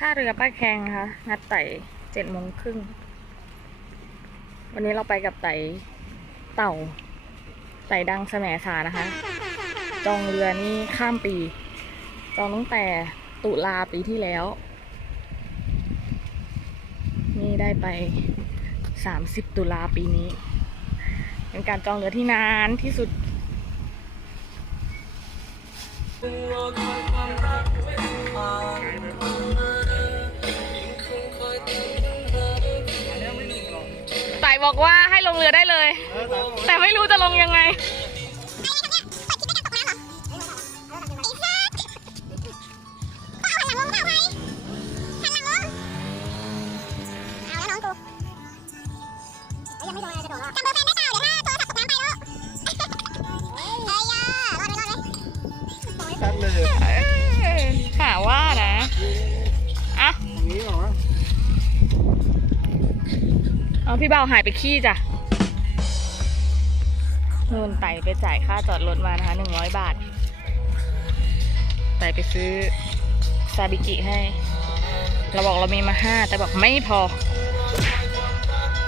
ท่าเรือป้าแคงนะคะนัดไต่เจ็ดโมงครึ่ง วันนี้เราไปกับไต่เต่า ไต่ดังแสมสานะคะ จองเรือนี่ข้ามปี จองตั้งแต่ตุลาปีที่แล้ว นี่ได้ไป30ตุลาปีนี้ เป็นการจองเรือที่นานที่สุดไต่ บอกว่าให้ลงเรือได้เลย แต่ไม่รู้จะลงยังไง พี่เบาหายไปขี้จ้ะนู่นไต่ไปจ่ายค่าจอดรถมานะคะหนึ่งร้อยบาท ไต่ไปซื้อซาบิกิให้ เราบอกเรามีมาห้าแต่บอกไม่พอ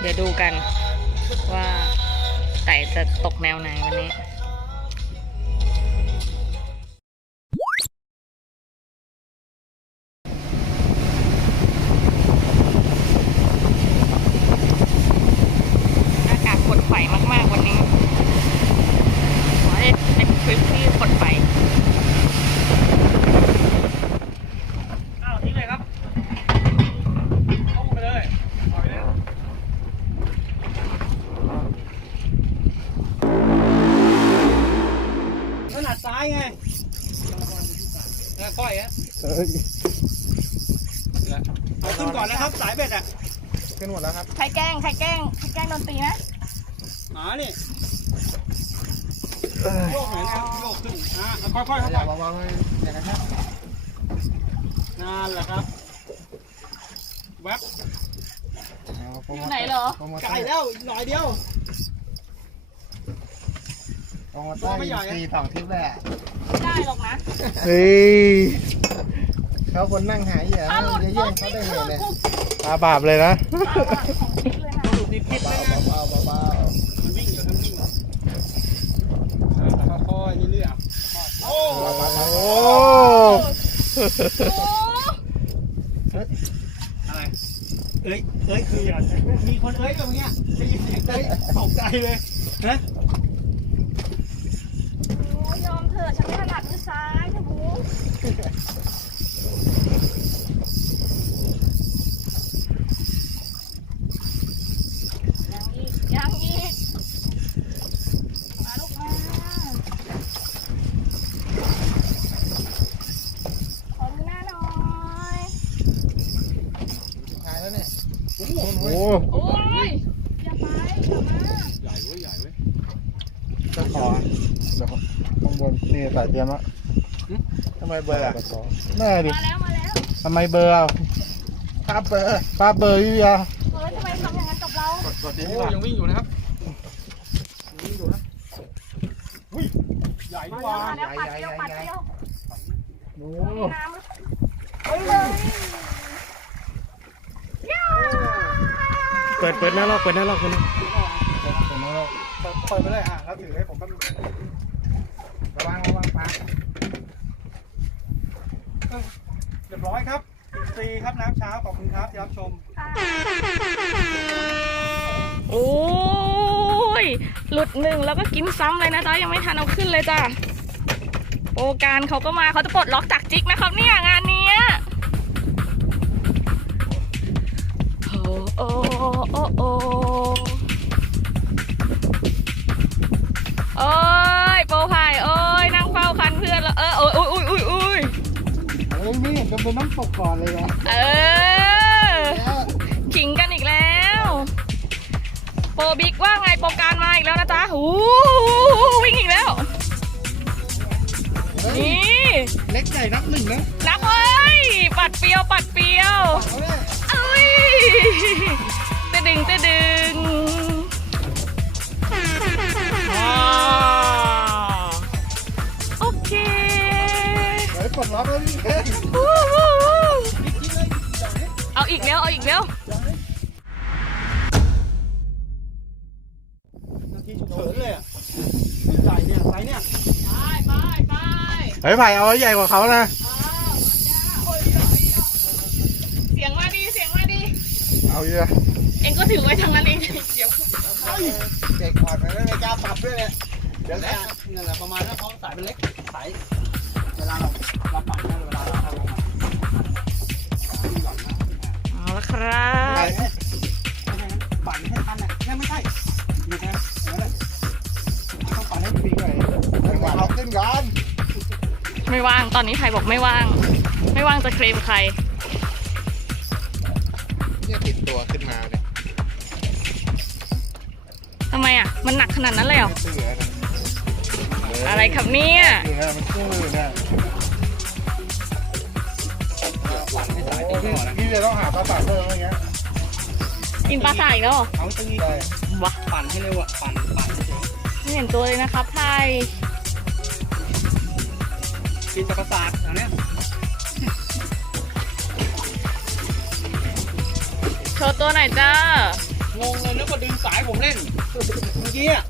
เดี๋ยวดูกันว่าไต่จะตกแนวไหนวันนี้ อากาศฝนไฟมาก ๆ วันนี้ขอให้เป็นทริปที่ฝนไฟ อ้าวทิ้งเลยครับต้องไปเลยปล่อยไปแล้วถนัดซ้ายไงแล้วค่อยฮะเอาขึ้นก่อนนะครับ สายเบ็ดอะ ขึ้นหมดแล้วครับ ใครแกล้ง ใครแกล้ง ใครแกล้งโดนตีนะ หานี่ โยกหน่อยนะครับโยกขึ้นอะค่อยๆอค่ย่าอยเบาๆเลยอย่างนั้นครับๆนั่นแหละครับแวบเอาโปรโมทไหนเหรอโปรโมทไก่แล้วอีกหน่อยเดียวโปรโมทตัวไม่ใหญ่อะสี่สองทริปเลยอะไม่ได้หรอกนะเฮ้ยเขาคนนั่งหาเหยื่อถ้าหลุดเยปุ๊อะบๆเขานี่ได้คืเห็อนเลยกูตาบาปเลยนะของจริงเลยนะ ดูดนี่พิษ เบา นะ ๆเบาๆเบา มันวิ่งอยู่ทั้งวิ่งอะค่อยๆเรื่อยๆโอ้ ๆโอ้ โอ้อะไร เอ้ย เอ้ยคือมีคนเอ้ยกับเงี้ยได้ยินเสียงเอ้ยตกใจเลยนะ โหยอมเถอะฉันไม่ถนัดมือซ้ายนะบูยังอีก ยังอีก มาลูกมา ขอดูหน้าหน่อย หายแล้วเนี่ย โอ้โห โอ้ โอ้ย อย่าไปอย่ามา ใหญ่เว้ยใหญ่เว้ย จะขอเดี๋ยวข้างบ นนี่ใส่เตรียมแล้วทำไมเบอร์อะแม่ดิมาแล้วมาแล้วทำไมเบอร์อะป้าเบอร์ป้าเบอร์พี่เบียร์เฮ้ยทำไมทำอย่างนั้นกับเรากดดีโอ้กว่ายังวิ่งอยู่นะครับยังวิ่งอยู่นะอุ้ยใหญ่มากว่าแล้วมาแล้วปัดเดียวปัดเดียวโอ้มีน้ำเฮ้ยเลยย่าเปิดเปิดหน้าลอกเปิดหน้าลอกคุณเปิดหน้าลอกเปิดไปเลยอะแล้วถือให้ผมแป๊บนึง ระวังระวังปลาเรียบร้อยครับฟรีครับน้ำเช้าขอบคุณครับที่รับชม โอ้ย หลุดหนึ่งแล้วก็กินซ้ำเลยนะจ๊ะยังไม่ทันเอาขึ้นเลยจ้ะโปรการเขาก็มาเขาจะปลดล็อกจากจิกนะครับเนี่ยงานเนี้ยโอ้โอ้โอ้โอ้โอ้ ฮ้ยนี่จะเป็นน้ำตกก่อนเลยนะเออ ขิงกันอีกแล้ว โปรบิ๊กว่าไงโปรการมาอีกแล้วนะจ๊ะหูวิ่งอีกแล้ว เฮ้ยนี่ เล็กใหญ่นับหนึ่งนะนับเอ้ย ปัดเปรียว ปัดเปรียวเอาเนี่ยเอ้ยตะดึงตะดึงว้าวโอเคเดี๋ยวปลดล็อกแล้วพี่เฮ้ยวู้วู้วู้คิดเลย อีกแล้วเอาอีกแล้วนาทีฉุกเฉินเลยอะใส่เนี่ยใส่เนี่ยไปไปไปเฮ้ยไผ่เอาไว้ใหญ่กว่าเขานะ เสียงมาดีเสียงมาดีเอาเยอะเองก็ถือไว้ทางนั้นเองเดี๋ยวเด็กอ่อนมันไม่กล้าปรับด้วยเนี่ยเดี๋ยวแหละนั่นแหละประมาณนั้นเขาสายเป็นเล็กสายเวลาเราเราปรับเนี่ยเวลาเราเอาลงมา เอาละครับปั่นให้ทันอะแค่ไม่ใช่นี่นะอย่างนั้นเลยต้องปั่นให้ปีกหน่อยจังหวะเราขึ้นก่อนไม่ว่างตอนนี้ใครบอกไม่ว่าง ไม่ว่างจะเคลมใครเนี่ยติดตัวขึ้นมาเนี่ยทำไมอะ มันหนักขนาดนั้นเลยเหรอไม่เสือนะอะไรครับเนี่ยนี่นะมันสู้อยู่เนี่ยปั่นให้สายตีก่อนนะ พี่จะต้องหาปลาปากเพิ่มอะไรเงี้ยกินปลาสายอีกแล้วเหรอเอาตรงนี้ใช่วะปั่นให้เร็วอะปั่นปั่นเฉยไม่เห็นตัวเลยนะครับไทยๆกินตะกะสาดอย่างเนี้ยโชว์ตัวหน่อยจ้างงเลยนึกว่าดึงสายผมเล่นเมื่อกี้อะ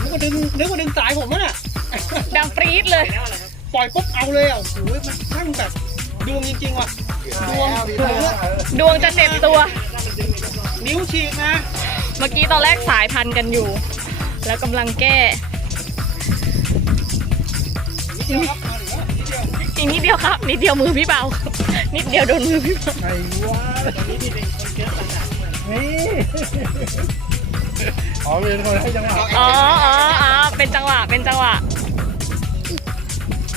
นึกว่าดึงนึกว่าดึงสายผมนั่นน่ะดังปรี๊ดเลยปล่อยปุ๊บเอาเลยอะโอ้โหมันช่างแบบดวงจริงๆว่ะ ดวงดีเผลนะอดวงจะเจ็บตัว นิ้วฉีกนะ เมื่อกี้ตอนแรกสายพันกันอยู่ แล้วกำลังแก้นิดเดียวครับมาถึงแล้วนิดเดียวอีกนิดเดียวครับ นิดเดียวมือพี่เบา นิดเดียวโดนมือพี่เบาไอ้วะตอนนี้พี่เป็นคนเชื้อต่างๆนี่อ๋อเป็นคนให้จังหวะอ๋ออ๋ออ๋อเป็นจังหวะ เป็นจังหวะ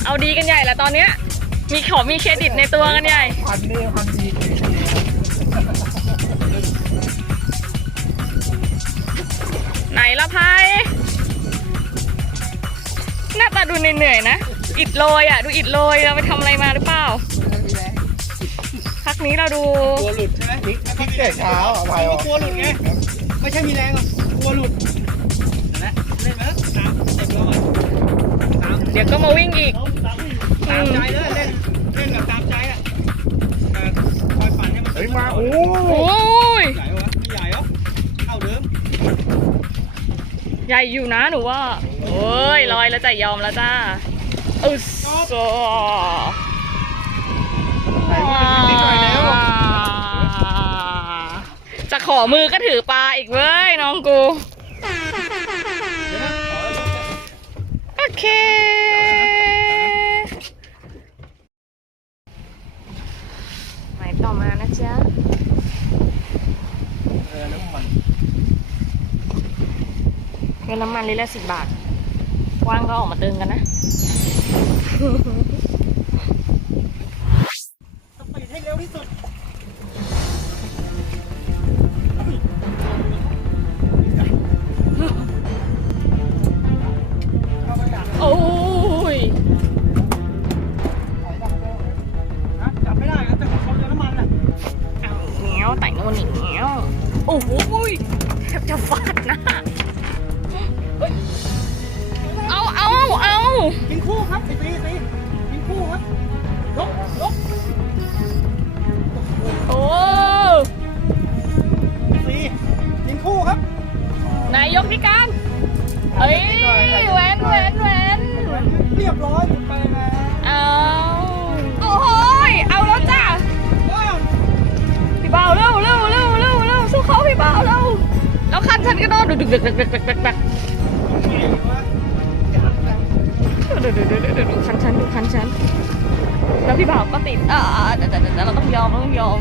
เอาดีกันใหญ่แล้วตอนเนี้ย มีขอมีเครดิตในตัวกันใหญ่พันนี่พันดีไหนละพายหน้าตาดูเหนื่อยๆนะ อิดโรยอะ ดูอิดโรยเราไปทำอะไรมาหรือเปล่าพักนี้เราดูกลัวหลุดใช่ไหมพลิกพลิกแต่เช้าอะไผ่พี่อก็อกกลัวหลุดไง ไม่ใช่มีแรงหรอกกลัวหลุดเห็นไหมเล่นไหมตามเจ็บแล้วมันตามเดี๋ยวก็มาวิ่งอีกตามใจเลย อยปั่นให้มันเฮ้ยมาโอ้โอ้ยใหญ่วะไม่ใหญ่เหรอเท่าเดิมใหญ่อยู่นะหนูว่าโอ้ยลอยแล้วจ้ะยอมแล้วจ้าอุสโซไหนมันเป็นนิดหน่อยแล้วจะขอมือก็ถือปลาอีกเว้ยน้องกูเดี๋ยวนะขอโอเค ไหนต่อมานะจ๊ะ เออน้ำมัน เงินน้ำมันลิตรละสิบบาท ว่างก็ออกมาเติมกันนะสปีดให้เร็วที่สุดโอ้ยนะจับไม่ได้ครับจะชนเรือน้ำมันน่ะเอาเหนียวไต่โน่นอีกเหนียวโอ้โหยแทบจะฟาดหน้าเอา คู่ครับตีตีตีกินคู่ครับยกยกโอ้ตีกินคู่ครับนายยกที่การเฮ้ยแหวนแหวนแหวนเรียบร้อยหมดไปแล้วเอาโอ้โหยเอาแล้วจ้ะว้าวพี่เบาเร็วเร็วเร็วเร็วเร็วสู้เขาพี่เบาเร็วแล้วคันฉันก็โดนดึกดึกดึกดึกดึกดึก ดูดูดูดูดูดูคันฉันดูคันฉันแล้วพี่บ่าวก็ติดอ่าเดี๋ยวเดี๋ยวเราต้องยอมเราต้องยอม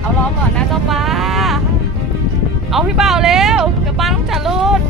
เอาล้อก่อนนะเจ้าป้า เอาพี่บ่าวเร็วเดี๋ยวป้าต้องจัดรูด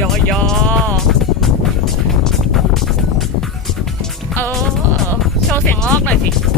ยอยอเออ โชว์เสียงงอกหน่อยสิ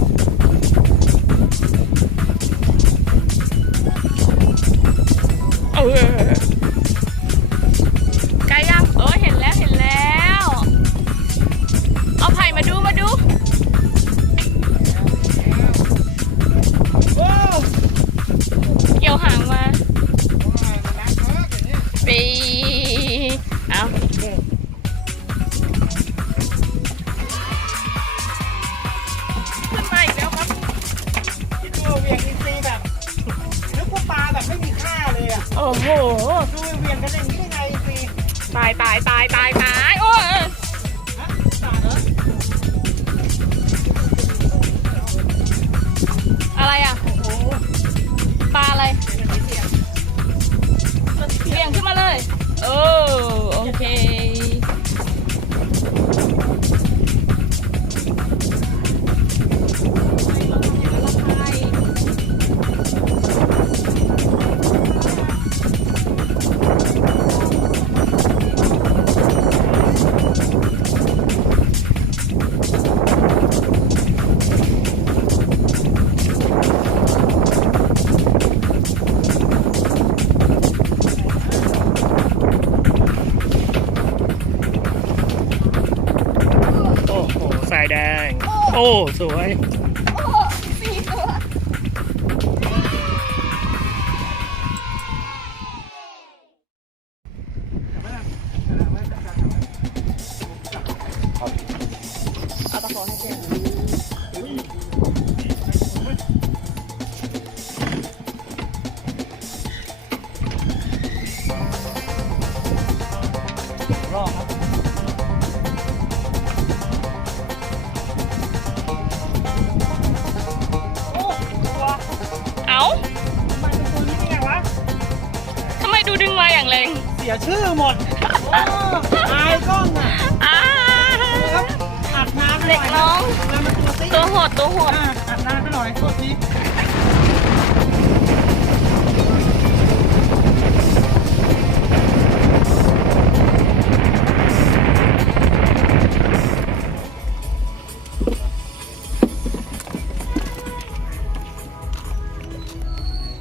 สวย เอ้ามันเป็นตัวนี้ได้ไงวะทำไมดูดึงมาอย่างแรงเสียชื่อหมดโอ้อายกล้องอะอ้าครับอัดน้ำหเด็น่กอยน้องน้ำมันตัวซิตัวโหดตัวโหดอะอัดน้ำไปหน่อยตัวซิ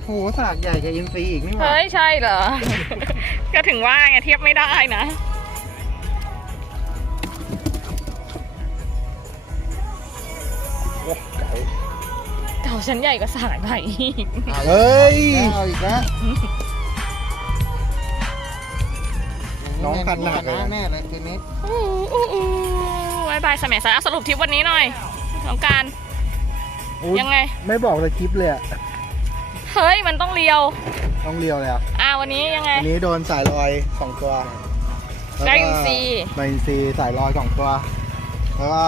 โหสากใหญ่กับอินซีอีกนี่หว่าเฮ้ย ใช่เหรอ ก็ถึงว่าไงเทียบไม่ได้นะ โอ้ไก่เต่าฉันใหญ่กว่าสากไหนอีกเฮ้ยเอาอีกแล้วน้องขัดหนักเลยแน่เลยทีนี้อู้อู้อู้บายบายสมัยสายเอาสรุปทริปวันนี้หน่อยน้องการอุ๊ยยังไง ไม่บอกเลยคลิปเลยอะ เฮ้ย มันต้องเลียว ต้องเรียวเลยอะอ่าวันนี้ยังไง อันนี้โดนสายลอยสองตัวแล้วได้อินทรีได้อินซีสายลอยสองตัว แล้วก็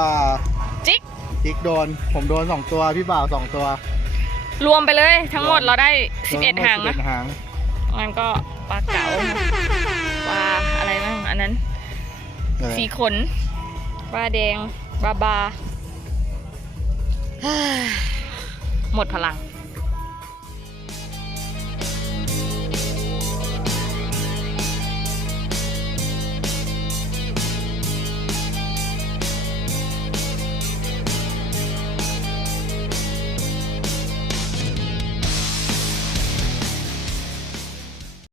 จิ๊ก จิกโดน ผมโดนสองตัว พี่บ่าวสองตัวรวมไปเลยทั้งหมดเราได้ 11รวมหางสิบนะเอ็ดหางงั้นก็ปลาเก๋าปลาอะไรบ้างอันนั้นเออสีขนปลาแดงปลาบา หมดพลัง